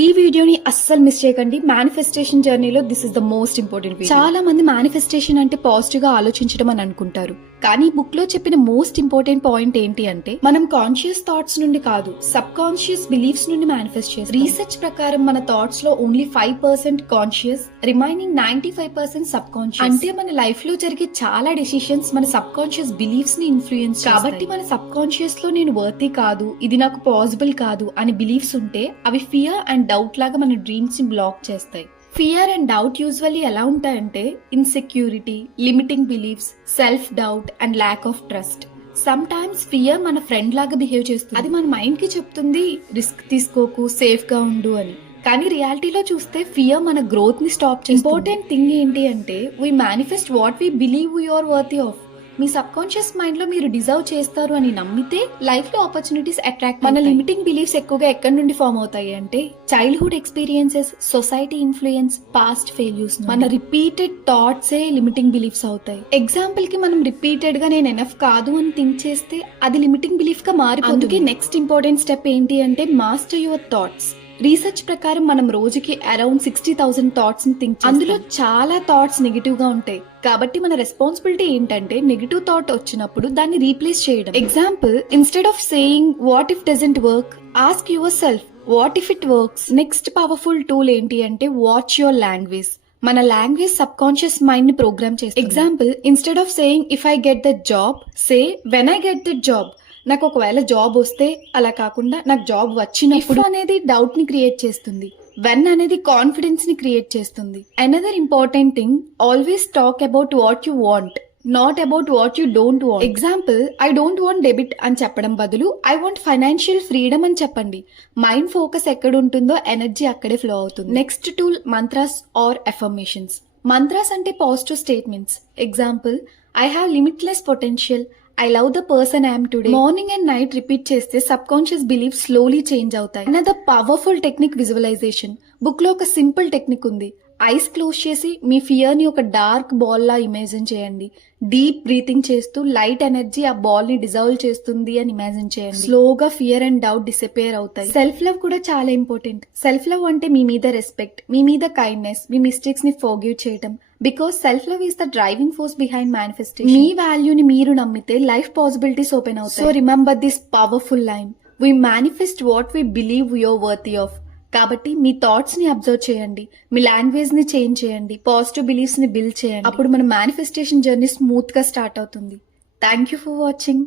ఈ వీడియోని అస్సలు మిస్ చేయకండి. మేనిఫెస్టేషన్ జర్నీలో this is the most important video. చాలా మంది మేనిఫెస్టేషన్ అంటే పాజిటివ్ గా ఆలోచించడం అని అనుకుంటారు. కానీ బుక్ లో చెప్పిన మోస్ట్ ఇంపార్టెంట్ పాయింట్ ఏంటి అంటే మనం కాన్షియస్ థాట్స్ నుండి కాదు, సబ్ కాన్షియస్ బిలీఫ్స్ నుండి మేనిఫెస్ట్ చేస్తాం. రీసెర్చ్ ప్రకారం మన థాట్స్ లో only 5% conscious, remaining 95% sub conscious. అంటే మన లైఫ్ లో జరిగే చాలా డెసిషన్స్ మన సబ్ కాన్షియస్ బిలీఫ్స్ ని ఇన్ఫ్లుయెన్స్ కాబట్టి మన సబ్ కాన్షియస్ లో నేను వర్తీ కాదు, ఇది నాకు పాసిబుల్ కాదు అని బిలీఫ్స్ ఉంటే అవి ఫియర్ అండ్ డౌట్ లాగా మన డ్రీమ్స్ ని బ్లాక్ చేస్తాయి. ఫియర్ అండ్ డౌట్ యూజువల్లీ ఎలా ఉంటాయంటే insecurity, limiting beliefs, self doubt and lack of trust. Some times fear మన ఫ్రెండ్ లాగా బిహేవ్ చేస్తుంది. అది మన మైండ్ కి చెప్తుంది రిస్క్ తీసుకోకు, సేఫ్ గా ఉండు అని. కానీ రియాలిటీలో చూస్తే ఫియర్ మన గ్రోత్ ని స్టాప్ చేస్తుంది. ఇంపార్టెంట్ థింగ్ ఏంటి అంటే we manifest what we believe we are worthy of. మీ సబ్ కాన్షియస్ మైండ్ లో మీరు డిజర్వ్ చేస్తారు అని నమ్మితే లైఫ్ లో ఆపర్చునిటీస్ అట్రాక్ట్. మన లిమిటింగ్ బిలీఫ్స్ ఎక్కువగా ఎక్కడి నుండి ఫామ్ అవుతాయి అంటే childhood experiences, society influence, past failures. మన రిపీటెడ్ థాట్స్ ఏ లిమిటింగ్ బిలీఫ్స్ అవుతాయి. ఎగ్జాంపుల్ కి మనం రిపీటెడ్ గా నేను ఎనఫ్ కాదు అని థింక్ చేస్తే అది లిమిటింగ్ బిలీఫ్ గా మారిపోతుంది. అందుకే నెక్స్ట్ ఇంపార్టెంట్ స్టెప్ ఏంటి అంటే మాస్టర్ యువర్ థాట్స్. రీసెర్చ్ ప్రకారం మనం రోజుకి అరౌండ్ 60,000 థాట్స్ ని థింక్ చేస్తాం. అందులో చాలా థాట్స్ నెగిటివ్ గా ఉంటాయి. కాబట్టి మన రెస్పాన్సిబిలిటీ ఏంటంటే నెగిటివ్ థాట్ వచ్చినప్పుడు దాన్ని రీప్లేస్ చేయడం. Example, instead of saying what if doesn't work, ask your self what if it works. Next powerful tool ఏంటి అంటే వాచ్ యువర్ లాంగ్వేజ్. మన లాంగ్వేజ్ సబ్ కాన్షియస్ మైండ్ ని ప్రోగ్రామ్ చేస్తుంది. Example, instead of saying if I get that job, say when I get that job. నాకు ఒకవేళ job వస్తే, అలా కాకుండా నాకు జాబ్ వచ్చినప్పుడు అనేది డౌట్ ని క్రియేట్ చేస్తుంది. వెన్ అనేది కాన్ఫిడెన్స్ ని క్రియేట్ చేస్తుంది. Another important thing, always talk about what you want, not about what you don't want. Example, I don't want debit అని చెప్పడం బదులు ఐ వాంట్ ఫైనాన్షియల్ ఫ్రీడమ్ అని చెప్పండి. మైండ్ ఫోకస్ ఎక్కడ ఉంటుందో ఎనర్జీ అక్కడే ఫ్లో అవుతుంది. Next tool mantras or affirmations. Mantras అంటే positive statements. Example, I have limitless potential, I love the person I'm today. Morning and night repeat చేస్తే subconscious belief slowly change అవుతాయి. Another powerful technique visualisation. Book లో ఒక simple technique ఉంది. Eyes close చేసి మీ fear ని ఒక dark ball లా ఇమాజిన్ చేయండి. డీప్ బ్రీతింగ్ చేస్తూ లైట్ ఎనర్జీ ఆ బాల్ ని డిజాల్వ్ చేస్తుంది అని ఇమాజిన్ చేయండి. స్లోగా ఫియర్ అండ్ డౌట్ డిసపియర్ అవుతాయి. సెల్ఫ్ లవ్ కూడా చాలా ఇంపార్టెంట్. సెల్ఫ్ లవ్ అంటే మీ మీద రెస్పెక్ట్, మీ మీద కైండ్నెస్, మీ మిస్టేక్స్ ని ఫర్గివ్ చేయడం. Because self love is the driving force behind manifestation. మీ వాల్యూని మీరు నమ్మితే లైఫ్ పాసిబిలిటీస్ ఓపెన్ అవుతాయి. So remember this powerful line, we manifest what we believe we're worthy of. కాబట్టి మీ థాట్స్ ని అబ్జర్వ్ చేయండి, మీ లాంగ్వేజ్ ని చేంజ్ చేయండి, పాజిటివ్ బిలీఫ్స్ ని బిల్డ్ చేయండి. అప్పుడు మన మేనిఫెస్టేషన్ జర్నీ స్మూత్ గా స్టార్ట్ అవుతుంది. Thank you for watching.